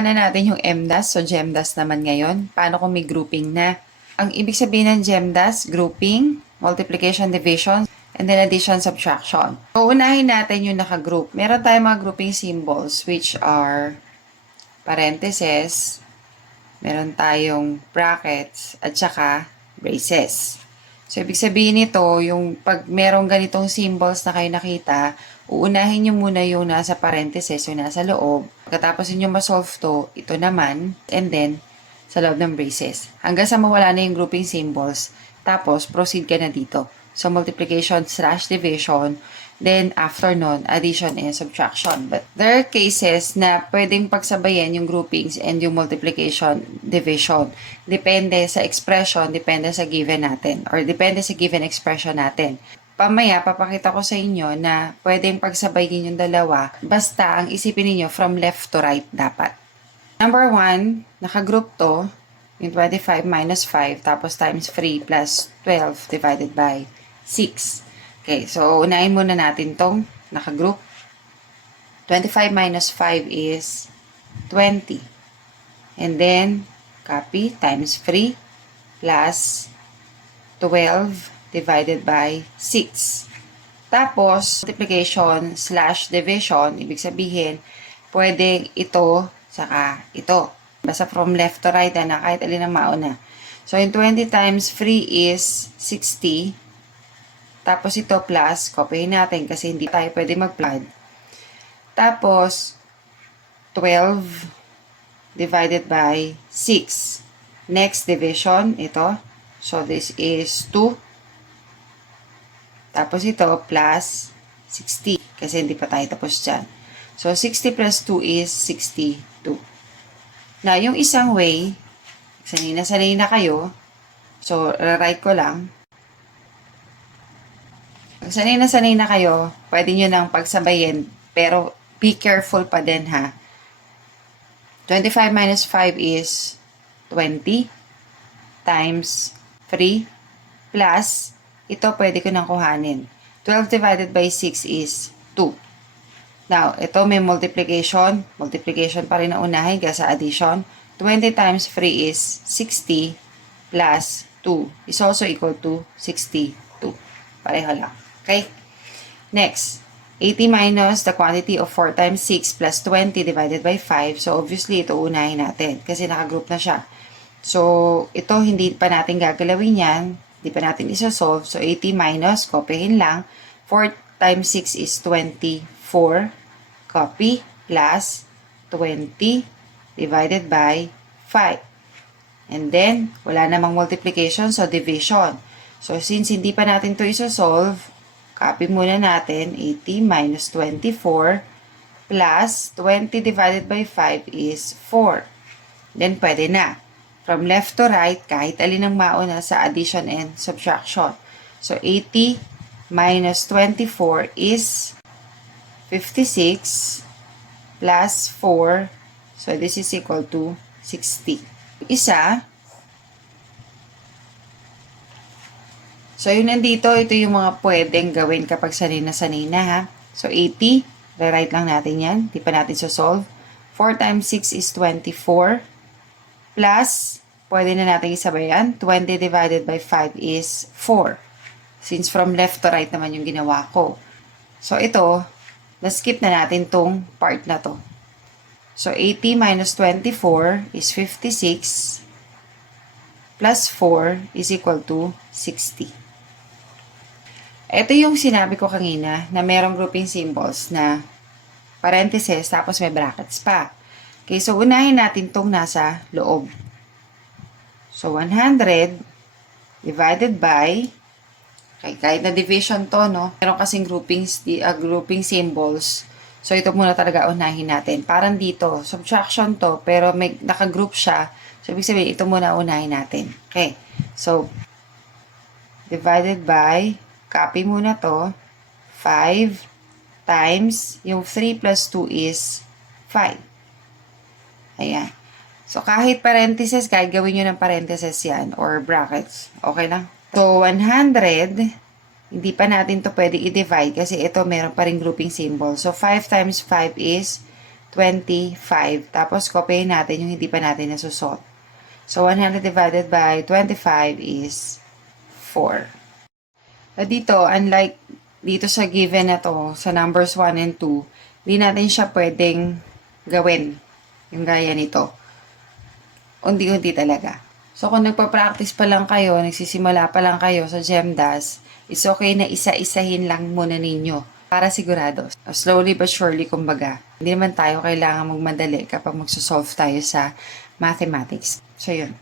nakuha na natin yung MDAS. So, GEMDAS naman ngayon. Paano kung may grouping na? Ang ibig sabihin ng GEMDAS, grouping, multiplication, division, and then addition, subtraction. So, unahin natin yung nakagroup. Meron tayong mga grouping symbols which are parentheses, meron tayong brackets, at saka braces. So, ibig sabihin nito, yung pag merong ganitong symbols na kayo nakita, uunahin nyo muna yung nasa parentheses, yung nasa loob. Pagkatapos nyo ma-solve to, ito naman, and then, sa loob ng braces. Hanggang sa mawala na yung grouping symbols, tapos proceed ka na dito. So, multiplication / division, then after nun, addition and subtraction. But there are cases na pwedeng pagsabayan yung groupings and yung multiplication, division. Depende sa expression, depende sa given natin, or depende sa given expression natin. Pamaya, papakita ko sa inyo na pwedeng pagsabayin yung dalawa, basta ang isipin niyo from left to right dapat. Number 1, nakagroup to, yung 25 minus 5, tapos times 3 plus 12 divided by 6. Okay, so unahin muna natin tong nakagroup. 25 minus 5 is 20. And then, copy, times 3 plus 12 divided by 6. Tapos, multiplication / division, ibig sabihin, pwede ito, saka ito. Basta from left to right na kahit alin ang mauna. So, yung 20 times 3 is 60. Tapos ito plus, copyin natin kasi hindi tayo pwede mag-plug. Tapos, 12 divided by 6. Next division, ito. So, this is 2. Tapos ito plus 60 kasi hindi pa tayo tapos dyan. So, 60 plus 2 is 62. Now, yung isang way, sanay na kayo. So, write ko lang. Pag sanay na kayo, pwede nyo nang pagsabayin. Pero, be careful pa din ha. 25 minus 5 is 20 times 3 plus, ito pwede ko nang kuhanin. 12 divided by 6 is 2. Now, ito may multiplication. Multiplication pa rin ang unahin sa addition. 20 times 3 is 60 plus 2 is also equal to 62. Pareho lang. Okay? Next, 80 minus the quantity of 4 times 6 plus 20 divided by 5. So, obviously, ito unahin natin kasi nakagroup na siya. So, ito hindi pa natin gagalawin yan. Hindi pa natin isa-solve. So, 80 minus, copyhin lang. 4 times 6 is 24. Copy plus 20 divided by 5. And then, wala namang multiplication, so division. So, since hindi pa natin to isa-solve, copy muna natin, 80 minus 24 plus 20 divided by 5 is 4. Then, pwede na. From left to right, kahit alin ang mauna sa addition and subtraction. So, 80 minus 24 is 56 plus 4. So, this is equal to 60. Isa. So, yun nandito. Ito yung mga pwedeng gawin kapag sanay na ha. So, 80. Rewrite lang natin yan. Di pa natin solve. 4 times 6 is 24. Plus, pwede na natin isabayan. 20 divided by 5 is 4. Since from left to right naman yung ginawa ko. So, ito, na-skip na natin tong part na to. So, 80 minus 24 is 56 plus 4 is equal to 60. Ito yung sinabi ko kanina na merong grouping symbols na parentheses tapos may brackets pa. Okay, so unahin natin tong nasa loob. So, 100 divided by, okay, kahit na division to, no? Meron kasing grouping symbols. So, ito muna talaga unahin natin. Parang dito, subtraction to, pero may nakagroup siya. So, ibig sabihin, ito muna unahin natin. Okay. So, divided by, copy muna to, 5 times, yung 3 plus 2 is 5. Ayan. So, kahit parentheses, kahit gawin nyo ng parentheses yan, or brackets, okay lang. So, 100, hindi pa natin to pwede i-divide kasi ito meron pa rin grouping symbol. So, 5 times 5 is 25. Tapos, copyin natin yung hindi pa natin nasusot. So, 100 divided by 25 is 4. At dito, unlike dito sa given na to, sa numbers 1 and 2, hindi natin siya pwedeng gawin. Yung gaya nito. Unti-unti talaga. So, kung nagpa-practice pa lang kayo, nagsisimula pa lang kayo sa GEMDAS, it's okay na isa-isahin lang muna ninyo para sigurado. Slowly but surely, kumbaga. Hindi naman tayo kailangan magmadali kapag magsosolve tayo sa mathematics. So, yun.